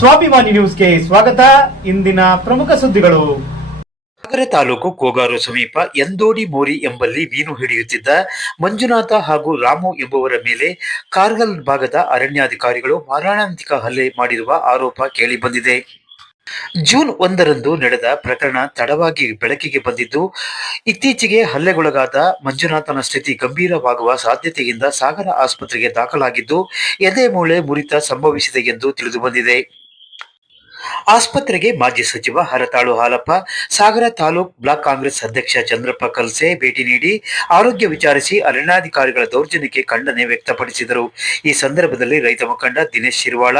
ಸ್ವಾಭಿಮಾನಿ ನ್ಯೂಸ್ಗೆ ಸ್ವಾಗತ. ಇಂದಿನ ಪ್ರಮುಖ ಸುದ್ದಿಗಳು. ಸಾಗರ ತಾಲೂಕು ಕೋಗಾರು ಸಮೀಪ ಎಂದೋಡಿ ಮೋರಿ ಎಂಬಲ್ಲಿ ಮೀನು ಹಿಡಿಯುತ್ತಿದ್ದ ಮಂಜುನಾಥ ಹಾಗೂ ರಾಮು ಎಂಬುವರ ಮೇಲೆ ಕಾರ್ಗಲ್ ಭಾಗದ ಅರಣ್ಯಾಧಿಕಾರಿಗಳು ಮಾರಣಾಂತಿಕ ಹಲ್ಲೆ ಮಾಡಿರುವ ಆರೋಪ ಕೇಳಿಬಂದಿದೆ ಜೂನ್ ಒಂದರಂದು ನಡೆದ ಪ್ರಕರಣ ತಡವಾಗಿ ಬೆಳಕಿಗೆ ಬಂದಿದ್ದು, ಇತ್ತೀಚೆಗೆ ಹಲ್ಲೆಗೊಳಗಾದ ಮಂಜುನಾಥನ ಸ್ಥಿತಿ ಗಂಭೀರವಾಗುವ ಸಾಧ್ಯತೆಯಿಂದ ಸಾಗರ ಆಸ್ಪತ್ರೆಗೆ ದಾಖಲಾಗಿದ್ದು, ಎದೆ ಮೂಳೆ ಮುರಿತ ಸಂಭವಿಸಿದೆ ಎಂದು ತಿಳಿದುಬಂದಿದೆ ಆಸ್ಪತ್ರೆಗೆ ಮಾಜಿ ಸಚಿವ ಹರತಾಳು ಹಾಲಪ್ಪ, ಸಾಗರ ತಾಲೂಕ್ ಬ್ಲಾಕ್ ಕಾಂಗ್ರೆಸ್ ಅಧ್ಯಕ್ಷ ಚಂದ್ರಪ್ಪ ಕಲ್ಸೆ ಭೇಟಿ ನೀಡಿ ಆರೋಗ್ಯ ವಿಚಾರಿಸಿ ಅರಣ್ಯಾಧಿಕಾರಿಗಳ ದೌರ್ಜನ್ಯಕ್ಕೆ ಖಂಡನೆ ವ್ಯಕ್ತಪಡಿಸಿದರು. ಈ ಸಂದರ್ಭದಲ್ಲಿ ರೈತ ಮುಖಂಡ ದಿನೇಶ್ ಶಿರ್ವಾಳ,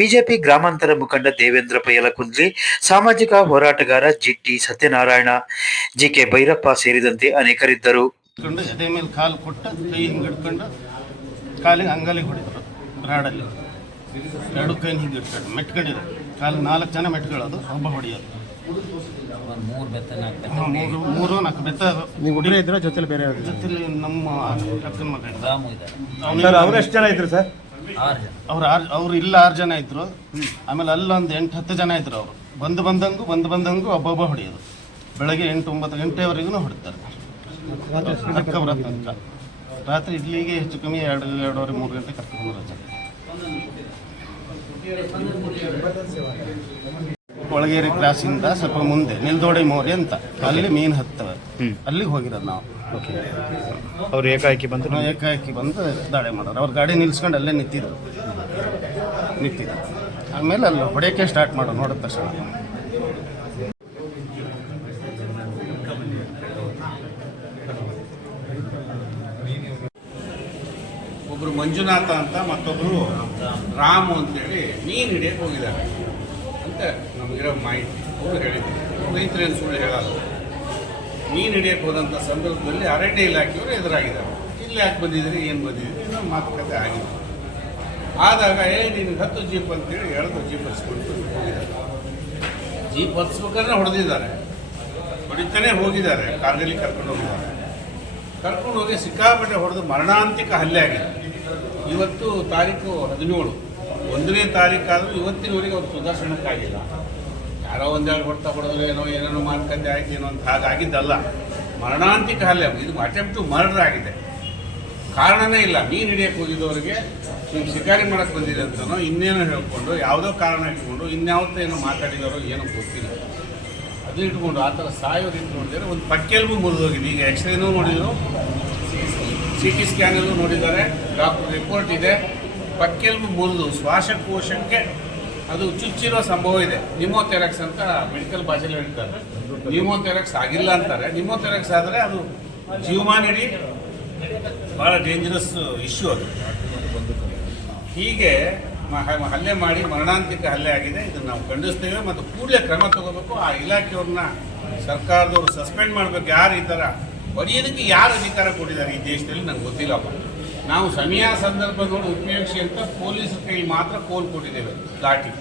ಬಿಜೆಪಿ ಗ್ರಾಮಾಂತರ ಮುಖಂಡ ದೇವೇಂದ್ರ ಪಯಲಕುಂದ್ಲಿ, ಸಾಮಾಜಿಕ ಹೋರಾಟಗಾರ ಜಿಟಿ ಸತ್ಯನಾರಾಯಣ, ಜಿಕೆ ಭೈರಪ್ಪ ಸೇರಿದಂತೆ ಅನೇಕರಿದ್ದರು. ಕಾಲಿಗೆ ಹೊಡಿದ್ರು ರಾಡಲ್ಲಿ. ಎರಡು ಕೈ ಹಿಂಗೆ ಇಟ್ಕೊಂಡು ಮೆಟ್ಕೊಂಡಿದ್ರು. ಕಾಲು ನಾಲ್ಕು ಜನ ಮೆಟ್ಕೊಳ್ಳೋದು ಒಬ್ಬ ಹೊಡಿಯೋದು. ಒಂದು ಮೂರು ಬೆತ್ತ ನಾಲ್ಕು ಬೆತ್ತ ಮೂರು ಮೂರು ನಾಲ್ಕು ಬೆತ್ತ ನೀವು ಒಬ್ಬರೇ ಇದ್ರ ಜೊತೆಲಿ ಬೇರೆ ಯಾರು? ಜೊತೆಲಿ ನಮ್ಮ ಅಕ್ಕನ ಮಗ ಇದ್ದ. ಗ್ರಾಮ ಇದೆ ಅವ್ನಿಗೆ ಅವ್ರು ಎಷ್ಟು ಜನ ಇದ್ರು ಸರ್? ಆರು ಜನ. ಅವ್ರು ಆರು ಅವ್ರು ಇಲ್ಲ ಆರು ಜನ ಇದ್ರು. ಆಮೇಲೆ ಅಲ್ಲೊಂದು ಎಂಟು ಹತ್ತು ಜನ ಇದ್ರು ಅವರು. ಬಂದು ಬಂದಂಗೂ ಬಂದು ಬಂದಂಗೂ ಒಬ್ಬೊಬ್ಬ ಹೊಡೆಯೋದು. ಬೆಳಗ್ಗೆ ಎಂಟು ಒಂಬತ್ತು ಗಂಟೆವರೆಗೂ ಹೊಡಿತಾರೆ. ರಾತ್ರಿ ಇಲ್ಲಿಗೆ ಹೆಚ್ಚು ಕಮ್ಮಿ ಎರಡು ಎರಡೂವರೆ ಮೂರು ಗಂಟೆ ಕರ್ಕೊಂಡು ರಜೆ ಒಳಗೇರಿ ಕ್ರಾಸಿಂದ ಸ್ವಲ್ಪ ಮುಂದೆ ನಿಲ್ದೋಡೆ ಮೋರಿ ಅಂತ. ಅಲ್ಲಿ ಮೀನು ಹತ್ತವ ಅಲ್ಲಿಗೆ ಹೋಗಿರೋದು ನಾವು. ಅವ್ರು ಏಕಾಏಕಿ ಬಂದು ನಾವು ಏಕಾಏಕಿ ಬಂದು ದಾಳಿ ಮಾಡೋರು. ಅವ್ರ ಗಾಡಿ ನಿಲ್ಸ್ಕೊಂಡು ಅಲ್ಲೇ ನಿಂತಿದ್ರು. ನಿಂತಿದ್ರು. ಆಮೇಲೆ ಅಲ್ಲಿ ಹೊಡೆಯೋಕ್ಕೆ ಸ್ಟಾರ್ಟ್ ಮಾಡೋ ನೋಡಿದ ತಕ್ಷಣ. ಒಬ್ಬರು ಮಂಜುನಾಥ ಅಂತ ಮತ್ತೊಬ್ಬರು ರಾಮು ಅಂತೇಳಿ ಮೀನು ಹಿಡಿಯಕ್ಕೆ ಹೋಗಿದ್ದಾರೆ ಅಂತ ನಮಗಿರೋ ಮಾಹಿತಿ. ಅವರು ಹೇಳಿದ್ರು. ರೈತರೇನು ಸುಳ್ಳು ಹೇಳಲ್ಲ. ಮೀನು ಹಿಡಿಯಕ್ಕೆ ಹೋದಂಥ ಸಂದರ್ಭದಲ್ಲಿ ಅರಣ್ಯ ಇಲಾಖೆಯವರು ಎದುರಾಗಿದ್ದಾರೆ. ಇಲ್ಲಿ ಯಾಕೆ ಬಂದಿದ್ದೀರಿ, ಏನು ಬಂದಿದ್ದೀರಿ ಏನೋ ಮಾತುಕತೆ ಆಗಿದೆ. ಆದಾಗ, ಏ, ನಿನಗೆ ಹತ್ತು ಜೀಪ್ ಅಂತೇಳಿ ಎಳೆದು ಜೀಪ್ ಹಚ್ಕೊಂಡು ಹೋಗಿದ್ದಾರೆ. ಜೀಪ್ ಹತ್ಸ್ಬೇಕಾದ್ರೆ ಹೊಡೆದಿದ್ದಾರೆ. ಹೊಡಿತಾನೆ ಹೋಗಿದ್ದಾರೆ. ಕಾರ್ಗಲ್ಲಿ ಕರ್ಕೊಂಡು ಹೋಗಿದ್ದಾರೆ. ಕರ್ಕೊಂಡು ಹೋಗಿ ಸಿಕ್ಕಾಪಟ್ಟೆ ಹೊಡೆದು ಮರಣಾಂತಿಕ ಹಲ್ಲೆ ಆಗಿದೆ. ಇವತ್ತು ತಾರೀಕು ಹದಿನೇಳು. ಒಂದನೇ ತಾರೀಕಾದರೂ ಇವತ್ತಿನವರೆಗೆ ಅವ್ರು ಸುದರ್ಶನಕ್ಕಾಗಿಲ್ಲ. ಯಾರೋ ಒಂದೆರಡು ಹೊಡ್ತಾ ಹೊಡೆದ್ರು ಏನೋ, ಏನೇನೋ ಮಾಡ್ಕೊಂಡೆ ಆಯ್ತು ಏನೋ ಅಂತ ಹಾಗಾಗಿದ್ದಲ್ಲ. ಮರಣಾಂತಿಕ ಹಲ್ಲೆ. ಇದು ಅಟೆಂಪ್ಟು ಮರ್ಡರ್ ಆಗಿದೆ. ಕಾರಣನೇ ಇಲ್ಲ. ಮೀನು ಹಿಡಿಯಕ್ಕೆ ಹೋಗಿದ್ದವರಿಗೆ ನೀವು ಶಿಕಾರಿ ಮಾಡಕ್ಕೆ ಬಂದಿದೆ ಅಂತನೋ, ಇನ್ನೇನೋ ಹೇಳ್ಕೊಂಡು, ಯಾವುದೋ ಕಾರಣ ಇಟ್ಕೊಂಡು, ಇನ್ಯಾವತ್ತೋ ಏನೋ ಮಾತಾಡಿದವರು ಏನೋ ಗೊತ್ತಿಲ್ಲ. ಅದು ಇಟ್ಕೊಂಡು ಆ ಥರ ಸಾಯೋರು ಇಟ್ಕೊಂಡಿದ್ರೆ ಒಂದು ಪಕ್ಕೆಲ್ಗೂ ಮುರಿದೋಗಿದೆ. ಈಗ ಎಕ್ಸ್ರೇನೂ ನೋಡಿದ್ರು. ಸಿ ಟಿ ಸ್ಕ್ಯಾನಲ್ಲೂ ನೋಡಿದ್ದಾರೆ. ಡಾಕ್ಟರ್ ರಿಪೋರ್ಟ್ ಇದೆ. ಪಕ್ಕೆಲ್ಬು ಮುರಿದು ಶ್ವಾಸಕೋಶಕ್ಕೆ ಅದು ಚುಚ್ಚಿರೋ ಸಂಭವ ಇದೆ. ನಿಮೋಥೆರಕ್ಸ್ ಅಂತ ಮೆಡಿಕಲ್ ಭಾಷೆಯಲ್ಲಿ ಹೇಳ್ತಾರೆ. ನಿಮೋಥೆರಕ್ಸ್ ಆಗಿಲ್ಲ ಅಂತಾರೆ. ನಿಮೋಥೆರಕ್ಸ್ ಆದರೆ ಅದು ಜೀವಮಾನಿಡಿ ಭಾಳ ಡೇಂಜರಸ್ ಇಶ್ಯೂ ಅದು. ಹೀಗೆ ಹಲ್ಲೆ ಮಾಡಿ ಮರಣಾಂತಿಕ ಹಲ್ಲೆ ಆಗಿದೆ. ಇದನ್ನು ನಾವು ಖಂಡಿಸ್ತೇವೆ ಮತ್ತು ಕೂಡಲೇ ಕ್ರಮ ತಗೋಬೇಕು. ಆ ಇಲಾಖೆಯವ್ರನ್ನ ಸರ್ಕಾರದವರು ಸಸ್ಪೆಂಡ್ ಮಾಡಬೇಕು. ಯಾರು ಈ ಥರ ಹೊಡೆಯೋದಕ್ಕೆ ಯಾರು ಅಧಿಕಾರ ಕೊಟ್ಟಿದ್ದಾರೆ ಈ ದೇಶದಲ್ಲಿ ನಂಗೆ ಗೊತ್ತಿಲ್ಲಪ್ಪ ನಾವು ಸಮಯ ಸಂದರ್ಭ ನೋಡಿ ಉಪಯೋಗಿಸಿ ಅಂತ ಪೊಲೀಸರ ಕೈಲಿ ಮಾತ್ರ ಕೋಲ್ ಕೊಟ್ಟಿದ್ದೇವೆ ಲಾಠಿ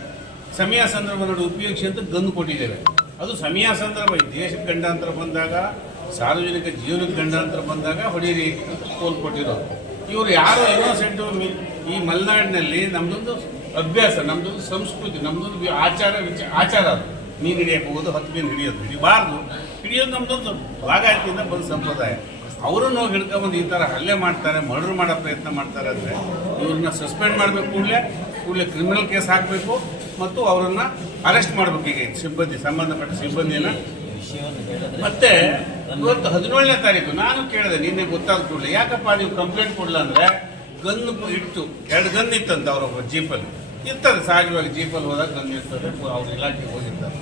ಸಮಯ ಸಂದರ್ಭ ನೋಡಿ ಉಪಯೋಗಿಸಿ ಅಂತ ಗಂದು ಕೊಟ್ಟಿದ್ದೇವೆ. ಅದು ಸಮಯ ಸಂದರ್ಭ, ಈ ದೇಶಕ್ಕೆ ಗಂಡಾಂತರ ಬಂದಾಗ, ಸಾರ್ವಜನಿಕ ಜೀವನಕ್ಕೆ ಗಂಡಾಂತರ ಬಂದಾಗ ಹೊಡೀರಿ ಕೋಲ್ ಕೊಟ್ಟಿರೋದು. ಇವರು ಯಾರೋ ಇನ್ನೋಸೆಂಟು ಈ ಮಲೆನಾಡಿನಲ್ಲಿ ನಮ್ದೊಂದು ಅಭ್ಯಾಸ, ನಮ್ದೊಂದು ಸಂಸ್ಕೃತಿ, ನಮ್ದೊಂದು ಆಚಾರ ವಿಚಾರ ಆಚಾರ ಅದು. ಮೀನು ಹಿಡಿಯಕ್ಕೆ ಹೋಗೋದು ಹತ್ತು ಮೀನು ಹಿಡಿಯೋದು ಹಿಡಿಬಾರ್ದು ಹಿಡಿಯೋದು ನಮ್ದೊಂದು ಭಾಗಾಯತಿಯಿಂದ ಬಂದ ಸಂಪ್ರದಾಯ. ಅವರನ್ನು ಹೋಗಿ ಹಿಡ್ಕೊಂಬಂದು ಈ ಥರ ಹಲ್ಲೆ ಮಾಡ್ತಾರೆ ಮರ್ಡರ್ ಮಾಡೋ ಪ್ರಯತ್ನ ಮಾಡ್ತಾರೆ ಅಂದರೆ ಇವ್ರನ್ನ ಸಸ್ಪೆಂಡ್ ಮಾಡಬೇಕು ಕೂಡಲೇ ಕೂಡಲೇ ಕ್ರಿಮಿನಲ್ ಕೇಸ್ ಹಾಕಬೇಕು ಮತ್ತು ಅವರನ್ನು ಅರೆಸ್ಟ್ ಮಾಡಬೇಕು ಈಗ ಸಿಬ್ಬಂದಿ, ಸಂಬಂಧಪಟ್ಟ ಸಿಬ್ಬಂದಿನ ಮತ್ತೆ ಇವತ್ತು ಹದಿನೇಳನೇ ತಾರೀಕು, ನಾನು ಕೇಳಿದೆ, ನಿನ್ನೆ ಗೊತ್ತಾದ ಕೂಡಲೇ, ಯಾಕಪ್ಪ ನೀವು ಕಂಪ್ಲೇಂಟ್ ಕೊಡಲ್ಲ ಅಂದರೆ ಗನ್ ಇಟ್ಟು, ಎರಡು ಗನ್ ಇತ್ತಂತ ಅವರ ಜೀಪಲ್ಲಿ ಇರ್ತದೆ ಸಹಜವಾಗಿ ಜೀಪಲ್ಲಿ ಹೋದಾಗ ಗನ್ ಇರ್ತದೆ, ಅವ್ರ ಇಲಾಖೆಗೆ ಹೋಗಿರ್ತಾರೆ.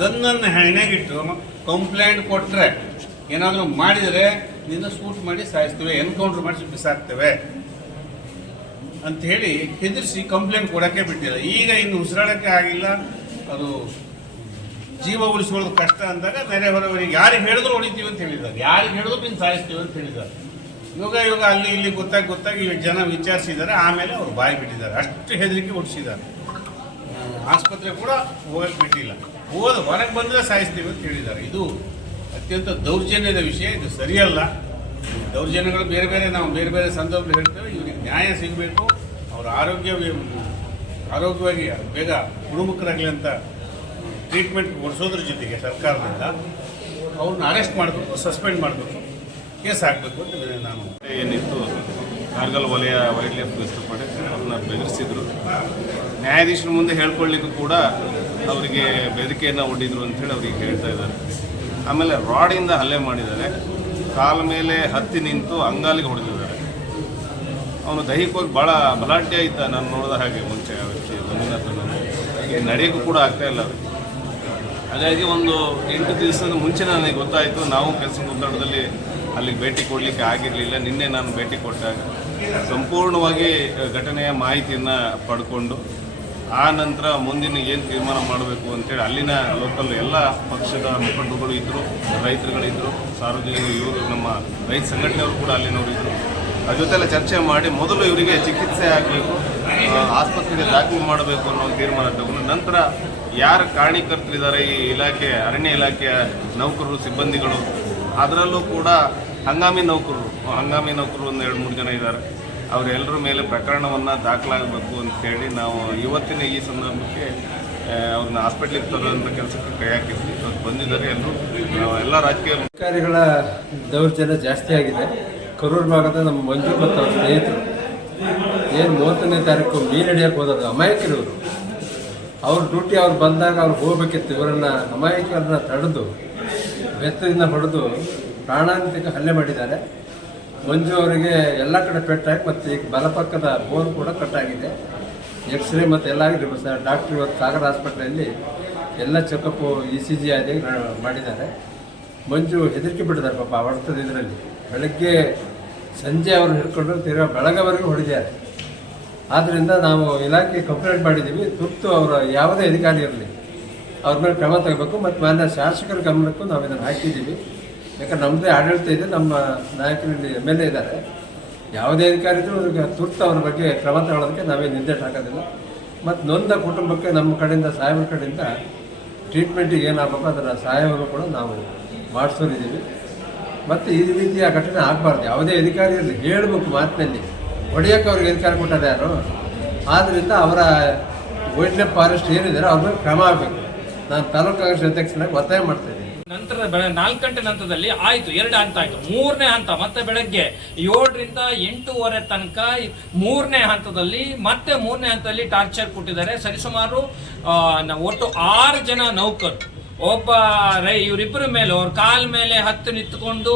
ಗನ್ನನ್ನು ಹೆಣೆಗಿಟ್ಟು ಕಂಪ್ಲೇಂಟ್ ಕೊಟ್ಟರೆ ಏನಾದರೂ ಮಾಡಿದರೆ ನಿನ್ನ ಸೂಟ್ ಮಾಡಿ ಸಾಯಿಸ್ತೇವೆ ಎನ್ಕೌಂಟರ್ ಮಾಡಿಸಿ ಬಿಸಾಕ್ತೇವೆ ಅಂತ ಹೇಳಿ ಹೆದರಿಸಿ ಕಂಪ್ಲೇಂಟ್ ಕೊಡೋಕ್ಕೆ ಬಿಟ್ಟಿಲ್ಲ. ಈಗ ಇನ್ನು ಉಸಿರಾಡೋಕ್ಕೆ ಆಗಿಲ್ಲ. ಅದು ಜೀವ ಉಳಿಸ್ಕೊಳ್ಳೋದು ಕಷ್ಟ ಅಂದಾಗ ನೆರೆ ಹೊರವರಿಗೆ ಯಾರಿಗೆ ಹೇಳಿದ್ರು ಹೊಡಿತೀವಿ ಅಂತ ಹೇಳಿದ್ದಾರೆ. ಯಾರಿಗೆ ಹೇಳಿದ್ರು ನೀನು ಸಾಯಿಸ್ತೀವಿ ಅಂತ ಹೇಳಿದ್ದಾರೆ. ಯೋಗ ಯೋಗ ಅಲ್ಲಿ ಇಲ್ಲಿ ಗೊತ್ತಾಗಿ ಗೊತ್ತಾಗಿ ಇವಾಗ ಜನ ವಿಚಾರಿಸಿದ್ದಾರೆ. ಆಮೇಲೆ ಅವರು ಬಾಯಿ ಬಿಟ್ಟಿದ್ದಾರೆ. ಅಷ್ಟು ಹೆದರಿಕೆ ಹುಟ್ಟಿಸಿದ್ದಾರೆ. ಆಸ್ಪತ್ರೆ ಕೂಡ ಹೋಗಕ್ಕೆ ಬಿಟ್ಟಿಲ್ಲ. ಹೋದ ಹೊರಗೆ ಬಂದರೆ ಸಾಯಿಸ್ತೀವಿ ಅಂತ ಹೇಳಿದ್ದಾರೆ. ಇದು ಅತ್ಯಂತ ದೌರ್ಜನ್ಯದ ವಿಷಯ. ಇದು ಸರಿಯಲ್ಲ. ದೌರ್ಜನ್ಯಗಳು ಬೇರೆ ಬೇರೆ, ನಾವು ಬೇರೆ ಬೇರೆ ಸಂದರ್ಭದಲ್ಲಿ ಹೇಳ್ತೇವೆ. ಇವರಿಗೆ ನ್ಯಾಯ ಸಿಗಬೇಕು. ಅವರ ಆರೋಗ್ಯ ಆರೋಗ್ಯವಾಗಿ ಬೇಗ ಗುಣಮುಖರಾಗಲಿ ಅಂತ ಟ್ರೀಟ್ಮೆಂಟ್ ಕೊಡಿಸೋದ್ರ ಜೊತೆಗೆ ಸರ್ಕಾರದಿಂದ ಅವ್ರನ್ನ ಅರೆಸ್ಟ್ ಮಾಡಬೇಕು ಸಸ್ಪೆಂಡ್ ಮಾಡಬೇಕು ಕೇಸ್ ಹಾಕಬೇಕು ಅಂತ ನಾನು ಏನಿತ್ತು? ಕಾರ್ಗಲ್ ವಲಯ ವೈಲ್ಡ್ ಲೈಫ್ ಪಡೆ ಅವ್ರನ್ನ ಬೆದರಿಸಿದ್ರು. ನ್ಯಾಯಾಧೀಶರ ಮುಂದೆ ಹೇಳ್ಕೊಳ್ಳಿಕ್ಕೂ ಕೂಡ ಅವರಿಗೆ ಬೆದರಿಕೆಯನ್ನು ಒಡ್ಡಿದ್ರು ಅಂತೇಳಿ ಅವ್ರಿಗೆ ಹೇಳ್ತಾ ಇದ್ದಾರೆ. ಆಮೇಲೆ ರಾಡಿಂದ ಹಲ್ಲೆ ಮಾಡಿದ್ದಾರೆ. ಕಾಲ ಮೇಲೆ ಹತ್ತಿ ನಿಂತು ಅಂಗಾಲಿಗೆ ಹೊಡೆದಿದ್ದಾರೆ. ಅವನು ದೈಹಿಕವಾಗಿ ಭಾಳ ಬಲಾಢ್ಯ ಇದ್ದ. ನಾನು ನೋಡಿದ ಹಾಗೆ ಮುಂಚೆ ಆ ವ್ಯಕ್ತಿ ಮುಂದಿನ ನಡೆಯೋಕ್ಕೂ ಕೂಡ ಆಗ್ತಾ ಇಲ್ಲ ಅವ್ರಿಗೆ ಹಾಗಾಗಿ ಒಂದು ಎಂಟು ದಿವಸದ ಮುಂಚೆ ನನಗೆ ಗೊತ್ತಾಯಿತು. ನಾವು ಕೆಲಸ ಒತ್ತಡದಲ್ಲಿ ಅಲ್ಲಿಗೆ ಭೇಟಿ ಕೊಡಲಿಕ್ಕೆ ಆಗಿರಲಿಲ್ಲ. ನಿನ್ನೆ ನಾನು ಭೇಟಿ ಕೊಟ್ಟಾಗ. ಸಂಪೂರ್ಣವಾಗಿ ಘಟನೆಯ ಮಾಹಿತಿಯನ್ನು ಪಡ್ಕೊಂಡು, ಆ ನಂತರ ಮುಂದಿನ ಏನು ತೀರ್ಮಾನ ಮಾಡಬೇಕು ಅಂತೇಳಿ ಅಲ್ಲಿನ ಲೋಕಲ್ ಎಲ್ಲ ಪಕ್ಷದ ಮುಖಂಡರುಗಳು ಇದ್ದರು ರೈತರುಗಳಿದ್ದರು ಸಾರ್ವಜನಿಕರು ಇವರು, ನಮ್ಮ ರೈತ ಸಂಘಟನೆಯವರು ಕೂಡ ಅಲ್ಲಿನವರು ಇದ್ದರು ಅದ್ರ ಜೊತೆಲ್ಲ ಚರ್ಚೆ ಮಾಡಿ ಮೊದಲು ಇವರಿಗೆ ಚಿಕಿತ್ಸೆ ಆಗಬೇಕು ಆಸ್ಪತ್ರೆಗೆ ದಾಖಲು ಮಾಡಬೇಕು ಅನ್ನೋ ತೀರ್ಮಾನ ತಗೊಂಡು ನಂತರ ಯಾರು ಕಾರಣೀಕರ್ತರಿದ್ದಾರೆ ಈ ಇಲಾಖೆ, ಅರಣ್ಯ ಇಲಾಖೆಯ ನೌಕರರು, ಸಿಬ್ಬಂದಿಗಳು, ಅದರಲ್ಲೂ ಕೂಡ ಹಂಗಾಮಿ ನೌಕರರು ಹಂಗಾಮಿ ನೌಕರರು ಒಂದು ಎರಡು ಮೂರು ಜನ ಇದ್ದಾರೆ. ಅವರೆಲ್ಲರ ಮೇಲೆ ಪ್ರಕರಣವನ್ನು ದಾಖಲಾಗಬೇಕು ಅಂತೇಳಿ ನಾವು ಇವತ್ತಿನ ಈ ಸಂದರ್ಭಕ್ಕೆ ಅವ್ರನ್ನ ಹಾಸ್ಪಿಟ್ಲಿಗೆ ತರುವಂಥ ಕೆಲಸಕ್ಕೆ ಕೈ ಹಾಕಿದ್ವಿ. ಇವತ್ತು ಬಂದಿದ್ದಾರೆ ಎಲ್ಲರೂ. ಎಲ್ಲ ರಾಜಕೀಯ ಅಧಿಕಾರಿಗಳ ದೌರ್ಜನ್ಯ ಜಾಸ್ತಿ ಆಗಿದೆ. ಕರೂರು ಭಾಗದ ನಮ್ಮ ಮಂಜು ಮತ್ತು ಅವ್ರ ಸ್ನೇಹಿತರು. ಏನು ಮೂವತ್ತನೇ ತಾರೀಕು ಮೀನು ಹಿಡಿಯೋಕೆ ಹೋದದ್ದು ಅಮಾಯಕರು ಅವ್ರ ಡ್ಯೂಟಿ ಅವ್ರು ಬಂದಾಗ ಅವ್ರು ಹೋಗ್ಬೇಕಿತ್ತು. ಇವರನ್ನ ಅಮಾಯಕರನ್ನ ತಡೆದು, ಬೆತ್ತದಿಂದ ಹೊಡೆದು ಪ್ರಾಣಾಂತಿಕ ಹಲ್ಲೆ ಮಾಡಿದ್ದಾರೆ. ಮಂಜು ಅವರಿಗೆ ಎಲ್ಲ ಕಡೆ ಪೆಟ್ಟಾಗಿ ಮತ್ತು ಈಗ ಬಲಪಕ್ಕದ ಬೋನ್ ಕೂಡ ಕಟ್ಟಾಗಿದೆ. ಎಕ್ಸ್ರೇ ಮತ್ತು ಎಲ್ಲ ಆಗಿದೆ. ಸರ್ ಡಾಕ್ಟ್ರ್ ಇವತ್ತು ಸಾಗರ ಆಸ್ಪತ್ರೆಯಲ್ಲಿ ಎಲ್ಲ ಚೆಕಪ್ಪು ಇ ಸಿ ಜಿ ಆಗಿ ಮಾಡಿದ್ದಾರೆ. ಮಂಜು ಹೆದರಿಕೆ ಬಿಟ್ಟಿದ್ದಾರೆ ಪಾಪ ಹೊಡ್ತದ ಇದರಲ್ಲಿ. ಬೆಳಗ್ಗೆ ಸಂಜೆ ಅವರು ಹಿಡ್ಕೊಂಡು ತಿರ್ಗಾ ಬೆಳಗ್ಗೆವರೆಗೂ ಹೊಡಿದ್ದಾರೆ ಆದ್ದರಿಂದ ನಾವು ಇಲಾಖೆ ಕಂಪ್ಲೇಂಟ್ ಮಾಡಿದ್ದೀವಿ. ತುರ್ತು ಅವರ ಯಾವುದೇ ಅಧಿಕಾರಿ ಇರಲಿ. ಅವ್ರ ಮೇಲೆ ಕ್ರಮ ತಗೋಬೇಕು. ಮತ್ತು ಮಾನ್ಯ ಶಾಸಕರ ಗಮನಕ್ಕೂ ನಾವು ಇದನ್ನು ಹಾಕಿದ್ದೀವಿ. ಯಾಕಂದ್ರೆ ನಮ್ಮದೇ ಆಡಳಿತ ಇದೆ, ನಮ್ಮ ನಾಯಕರಲ್ಲಿ ಎಂ ಎಲ್ ಎ ಇದ್ದಾರೆ. ಯಾವುದೇ ಅಧಿಕಾರಿ ಇದ್ರೂ ತುರ್ತು ಅವ್ರ ಬಗ್ಗೆ ಕ್ರಮ ತಗೊಳ್ಳೋದಕ್ಕೆ ನಾವೇ ನಿರ್ದೇಶ ಹಾಕೋದಿಲ್ಲ. ಮತ್ತು ನೊಂದ ಕುಟುಂಬಕ್ಕೆ ನಮ್ಮ ಕಡೆಯಿಂದ, ಸಾಹೇಬರ ಕಡೆಯಿಂದ ಟ್ರೀಟ್ಮೆಂಟಿಗೆ ಏನಾಗಬೇಕು ಅದರ ಸಹಾಯವನ್ನು ಕೂಡ ನಾವು ಮಾಡಿಸೋರಿದ್ದೀವಿ ಮತ್ತು ಈ ರೀತಿಯ ಘಟನೆ ಆಗಬಾರ್ದು. ಯಾವುದೇ ಅಧಿಕಾರಿ ಇರಲಿ ಹೇಳಬೇಕು ಮಾತಿನಲ್ಲಿ. ಹೊಡೆಯೋಕ್ಕೆ ಅವ್ರಿಗೆ ಅಧಿಕಾರ ಕೊಟ್ಟಾರೆ ಯಾರು? ಆದ್ದರಿಂದ ಅವರ ವೈಲ್ಡ್ ಫಾರೆಸ್ಟ್ ಏನಿದ್ದಾರೆ ಅವ್ರ ಕ್ರಮ ಆಗಬೇಕು. ನಾನು ತಾಲೂಕು ಕಾಂಗ್ರೆಸ್ ಅಧ್ಯಕ್ಷನಾಗಿ ಒತ್ತಾಯ ಮಾಡ್ತಾ ಇದ್ದೀನಿ. ನಂತರ ಬೆಳ ನಾಲ್ಕು ಗಂಟೆ ನಂತರದಲ್ಲಿ ಆಯಿತು, ಎರಡು ಹಂತ ಆಯ್ತು, ಮೂರನೇ ಹಂತ, ಮತ್ತೆ ಬೆಳಗ್ಗೆ ಏಳರಿಂದ ಎಂಟೂವರೆ ತನಕ ಮೂರನೇ ಹಂತದಲ್ಲಿ, ಮತ್ತೆ ಮೂರನೇ ಹಂತದಲ್ಲಿ ಟಾರ್ಚರ್ ಕೊಟ್ಟಿದ್ದಾರೆ. ಸರಿಸುಮಾರು ಒಟ್ಟು ಆರು ಜನ ನೌಕರು. ಒಬ್ಬ ರೈ ಇವರಿಬ್ಬರ ಮೇಲೆ, ಅವ್ರ ಕಾಲ್ ಮೇಲೆ ಹತ್ತು ನಿಂತ್ಕೊಂಡು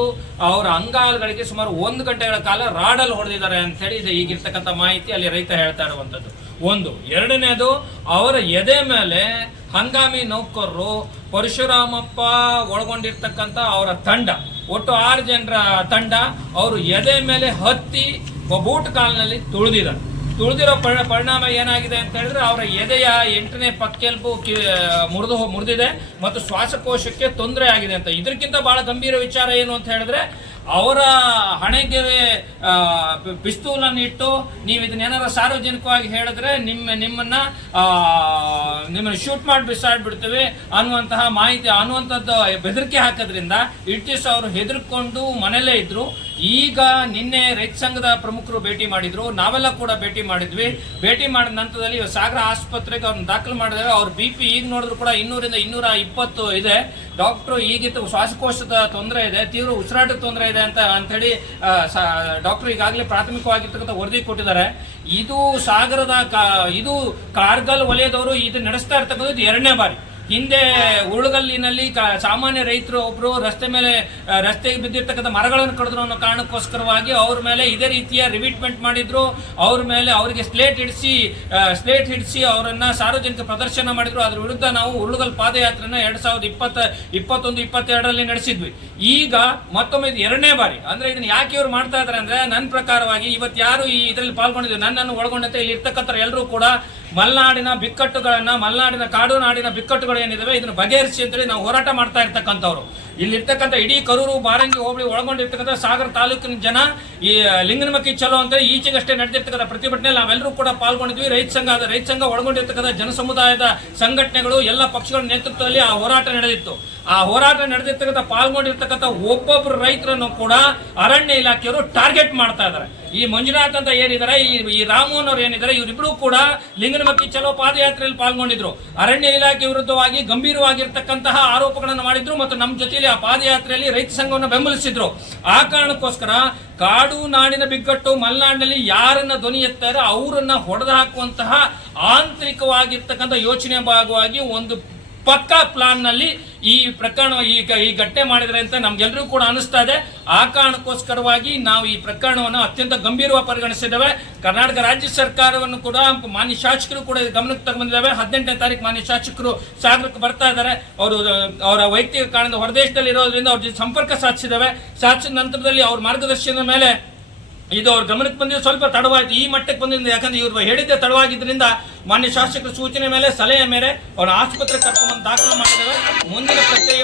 ಅವರ ಅಂಗಾಲುಗಳಿಗೆ ಸುಮಾರು ಒಂದು ಗಂಟೆಗಳ ಕಾಲ ರಾಡಲ್ಲಿ ಹೊಡೆದಿದ್ದಾರೆ ಅಂತ ಹೇಳಿ ಇದು ಈಗಿರ್ತಕ್ಕಂಥ ಮಾಹಿತಿ. ಅಲ್ಲಿ ರೈತ ಹೇಳ್ತಾ ಇರುವಂಥದ್ದು. ಒಂದು. ಎರಡನೇದು, ಅವರ ಎದೆ ಮೇಲೆ ಹಂಗಾಮಿ ನೌಕರರು ಪರಶುರಾಮಪ್ಪ ಒಳಗೊಂಡಿರ್ತಕ್ಕಂಥ ಅವರ ತಂಡ. ಒಟ್ಟು ಆರು ಜನರ ತಂಡ. ಅವರು ಎದೆ ಮೇಲೆ ಹತ್ತಿ ಬೂಟ್ ಕಾಲ್ನಲ್ಲಿ ತುಳಿದಿದ್ದಾರೆ. ತುಳಿದಿರೋ ಪರಿ, ಪರಿಣಾಮ ಏನಾಗಿದೆ ಅಂತ ಹೇಳಿದ್ರೆ ಅವರ ಎದೆಯ ಎಂಟನೇ ಪಕ್ಕೆಲ್ಬು ಮುರಿದು ಮುರಿದಿದೆ ಮತ್ತು ಶ್ವಾಸಕೋಶಕ್ಕೆ ತೊಂದರೆ ಆಗಿದೆ ಅಂತ. ಇದಕ್ಕಿಂತ ಬಹಳ ಗಂಭೀರ ವಿಚಾರ ಏನು ಅಂತ ಹೇಳಿದ್ರೆ ಅವರ ಹಣೆಗೆ ಪಿಸ್ತೂಲನ್ನು ಇಟ್ಟು ನೀವು ಇದನ್ನೇನಾರ ಸಾರ್ವಜನಿಕವಾಗಿ ಹೇಳಿದ್ರೆ ನಿಮ್ಮ, ನಿಮ್ಮನ್ನ ನಿಮ್ಮನ್ನು ಶೂಟ್ ಮಾಡಿ ಬಿಸಾಡ್ಬಿಡ್ತೀವಿ ಅನ್ನುವಂತಹ ಮಾಹಿತಿ ಅನ್ನುವಂಥದ್ದು ಬೆದರಿಕೆ ಹಾಕೋದ್ರಿಂದ ಇಟ್ಟಿಸ್ ಅವರು ಹೆದರ್ಕೊಂಡು ಮನೆಯಲ್ಲೇ ಇದ್ರು. ಈಗ ನಿನ್ನೆ ರೈತ ಸಂಘದ ಪ್ರಮುಖರು ಭೇಟಿ ಮಾಡಿದ್ರು. ನಾವೆಲ್ಲ ಕೂಡ ಭೇಟಿ ಮಾಡಿದ್ವಿ. ಭೇಟಿ ಮಾಡಿದ ನಂತರದಲ್ಲಿ ಸಾಗರ ಆಸ್ಪತ್ರೆಗೆ ಅವ್ರನ್ನ ದಾಖಲು ಮಾಡಿದಾಗ ಅವ್ರ ಬಿ ಪಿ ಈಗ ನೋಡಿದ್ರು ಕೂಡ ಇನ್ನೂರಿಂದ ಇನ್ನೂರ ಇಪ್ಪತ್ತು ಇದೆ. ಡಾಕ್ಟ್ರು ಈಗಿತ್ತು ಶ್ವಾಸಕೋಶದ ತೊಂದರೆ ಇದೆ, ತೀವ್ರ ಉಸಿರಾಟದ ತೊಂದರೆ ಇದೆ ಅಂತ ಅಂಥೇಳಿ ಡಾಕ್ಟರ್ ಈಗಾಗಲೇ ಪ್ರಾಥಮಿಕವಾಗಿರ್ತಕ್ಕಂಥ ವರದಿ ಕೊಟ್ಟಿದ್ದಾರೆ. ಇದು ಸಾಗರದ ಇದು ಕಾರ್ಗಲ್ ವಲಯದವರು ಇದು ನಡೆಸ್ತಾ ಇರ್ತಕ್ಕಂಥದ್ದು ಎರಡನೇ ಬಾರಿ. ಹಿಂದೆ ಉಳುಗಲ್ಲಿನಲ್ಲಿ ಸಾಮಾನ್ಯ ರೈತರು ಒಬ್ಬರು ರಸ್ತೆ ಮೇಲೆ ರಸ್ತೆಗೆ ಬಿದ್ದಿರ್ತಕ್ಕಂಥ ಮರಗಳನ್ನು ಕಡಿದ್ರು ಅನ್ನೋ ಕಾರಣಕ್ಕೋಸ್ಕರವಾಗಿ ಅವ್ರ ಮೇಲೆ ಇದೇ ರೀತಿಯ ರಿವಿಟ್ಮೆಂಟ್ ಮಾಡಿದ್ರು. ಅವ್ರ ಮೇಲೆ ಅವರಿಗೆ ಸ್ಲೇಟ್ ಹಿಡಿಸಿ ಸ್ಲೇಟ್ ಹಿಡಿಸಿ ಅವರನ್ನ ಸಾರ್ವಜನಿಕ ಪ್ರದರ್ಶನ ಮಾಡಿದ್ರು. ಅದ್ರ ವಿರುದ್ಧ ನಾವು ಉರುಳುಗಲ್ ಪಾದಯಾತ್ರೆನ ಎರಡ್ ಸಾವಿರದ ಇಪ್ಪತ್ತ, ಇಪ್ಪತ್ತೊಂದು, ಇಪ್ಪತ್ತೆರಡರಲ್ಲಿ ನಡೆಸಿದ್ವಿ. ಈಗ ಮತ್ತೊಮ್ಮೆ ಇದು ಎರಡನೇ ಬಾರಿ. ಅಂದ್ರೆ ಇದನ್ನ ಯಾಕೆ ಇವ್ರು ಮಾಡ್ತಾ ಇದಾರೆ ಅಂದ್ರೆ ನನ್ನ ಪ್ರಕಾರವಾಗಿ ಇವತ್ತು ಯಾರು ಈ ಇದರಲ್ಲಿ ಪಾಲ್ಗೊಂಡಿದ್ರು, ನನ್ನನ್ನು ಒಳಗೊಂಡಂತೆ ಇಲ್ಲಿ ಇರ್ತಕ್ಕಂಥ ಎಲ್ಲರೂ ಕೂಡ ಮಲೆನಾಡಿನ ಬಿಕ್ಕಟ್ಟುಗಳನ್ನ, ಮಲೆನಾಡಿನ ಕಾಡು ನಾಡಿನ ಬಿಕ್ಕಟ್ಟುಗಳು ಏನಿದಾವೆ ಇದನ್ನ ಬಗೆಹರಿಸಿ ಅಂತೇಳಿ ನಾವು ಹೋರಾಟ ಮಾಡ್ತಾ ಇರ್ತಕ್ಕಂಥವ್ರು. ಇಲ್ಲಿರ್ತಕ್ಕಂಥ ಇಡೀ ಕರೂರು, ಬಾರಂಗಿ, ಹೋಬಳಿ ಒಳಗೊಂಡಿರ್ತಕ್ಕಂಥ ಸಾಗರ ತಾಲೂಕಿನ ಜನ ಈ ಲಿಂಗನಮಕ್ಕಿ ಚಲೋ ಅಂತ ಈಚೆಗಷ್ಟೇ ನಡೆದಿರ್ತಕ್ಕಂಥ ಪ್ರತಿಭಟನೆ ನಾವೆಲ್ಲರೂ ಕೂಡ ಪಾಲ್ಗೊಂಡಿದ್ವಿ. ರೈತ ಸಂಘ ರೈತ ಸಂಘ ಒಳಗೊಂಡಿರ್ತಕ್ಕಂಥ ಜನಸಮುದಾಯದ ಸಂಘಟನೆಗಳು, ಎಲ್ಲ ಪಕ್ಷಗಳ ನೇತೃತ್ವದಲ್ಲಿ ಆ ಹೋರಾಟ ನಡೆದಿತ್ತು. ಆ ಹೋರಾಟ ನಡೆದಿರ್ತಕ್ಕಂಥ ಪಾಲ್ಗೊಂಡಿರ್ತಕ್ಕಂಥ ಒಬ್ಬೊಬ್ರು ರೈತರನ್ನು ಕೂಡ ಅರಣ್ಯ ಇಲಾಖೆಯವರು ಟಾರ್ಗೆಟ್ ಮಾಡ್ತಾ ಇದ್ದಾರೆ. ಈ ಮಂಜುನಾಥ್ ಅಂತ ಏನಿದ್ದಾರೆ ಈ ರಾಮೋಹನ್ ಅವರು ಏನಿದ್ದಾರೆ ಇವರಿಬ್ರು ಕೂಡ ಲಿಂಗನಮಕ್ಕಿ ಚಲೋ ಪಾದಯಾತ್ರೆಯಲ್ಲಿ ಪಾಲ್ಗೊಂಡಿದ್ರು. ಅರಣ್ಯ ಇಲಾಖೆ ವಿರುದ್ಧವಾಗಿ ಗಂಭೀರವಾಗಿರ್ತಕ್ಕಂತಹ ಆರೋಪಗಳನ್ನು ಮಾಡಿದ್ರು ಮತ್ತು ನಮ್ಮ ಜೊತೆಯಲ್ಲಿ ಆ ಪಾದಯಾತ್ರೆಯಲ್ಲಿ ರೈತ ಸಂಘವನ್ನು ಬೆಂಬಲಿಸಿದ್ರು. ಆ ಕಾರಣಕ್ಕೋಸ್ಕರ ಕಾಡು ನಾಡಿನ ಬಿಕ್ಕಟ್ಟು ಮಲೆನಾಡಿನಲ್ಲಿ ಯಾರನ್ನ ಧ್ವನಿ ಎತ್ತಾರೋ, ಅವರನ್ನ ಹೊಡೆದು ಹಾಕುವಂತಹ ಆಂತರಿಕವಾಗಿರ್ತಕ್ಕಂಥ ಯೋಚನೆ ಭಾಗವಾಗಿ ಒಂದು ಪಕ್ಕಾ ಪ್ಲಾನ್ನಲ್ಲಿ ಈ ಪ್ರಕರಣ ಈಗ ಈ ಘಟನೆ ಮಾಡಿದ್ರೆ ಅಂತ ನಮ್ಗೆಲ್ರಿಗೂ ಕೂಡ ಅನಿಸ್ತಾ ಇದೆ. ಆ ಕಾರಣಕ್ಕೋಸ್ಕರವಾಗಿ ನಾವು ಈ ಪ್ರಕರಣವನ್ನು ಅತ್ಯಂತ ಗಂಭೀರವಾಗಿ ಪರಿಗಣಿಸಿದ್ದೇವೆ. ಕರ್ನಾಟಕ ರಾಜ್ಯ ಸರ್ಕಾರವನ್ನು ಕೂಡ ಮಾನ್ಯ ಶಾಸಕರು ಕೂಡ ಗಮನಕ್ಕೆ ತಗೊಂಡಿದ್ದಾವೆ ಹದಿನೆಂಟನೇ ತಾರೀಕು ಮಾನ್ಯ ಶಾಸಕರು ಸಾಗರಕ್ಕೆ ಬರ್ತಾ ಇದ್ದಾರೆ. ಅವರು, ಅವರ ವೈಯಕ್ತಿಕ ಕಾರಣದ ಹೊರದೇಶದಲ್ಲಿ ಇರೋದ್ರಿಂದ ಅವ್ರ ಜೊತೆ ಸಂಪರ್ಕ ಸಾಧಿಸಿದ್ದಾವೆ. ಸಾಧಿಸಿದ ನಂತರದಲ್ಲಿ ಅವ್ರ ಮಾರ್ಗದರ್ಶನದ ಮೇಲೆ ಇದು ಅವ್ರ ಗಮನಕ್ಕೆ ಬಂದಿದ್ದು ಸ್ವಲ್ಪ ತಡವಾಯ್ತು. ಈ ಮಟ್ಟಕ್ಕೆ ಬಂದಿದ್ದು ಯಾಕಂದ್ರೆ ಇವರು ಹೇಳಿದ್ದೆ ತಡವಾಗಿದ್ದರಿಂದ ಮಾನ್ಯ ಶಾಸಕರ ಸೂಚನೆ ಮೇಲೆ, ಸಲಹೆ ಮೇಲೆ ಅವರ ಆಸ್ಪತ್ರೆ ಕರ್ಕೊಂಡ್ಬಂದು ದಾಖಲು ಮಾಡಿದ್ದೇವೆ ಮುಂದಿನ ಪ್ರಕ್ರಿಯೆ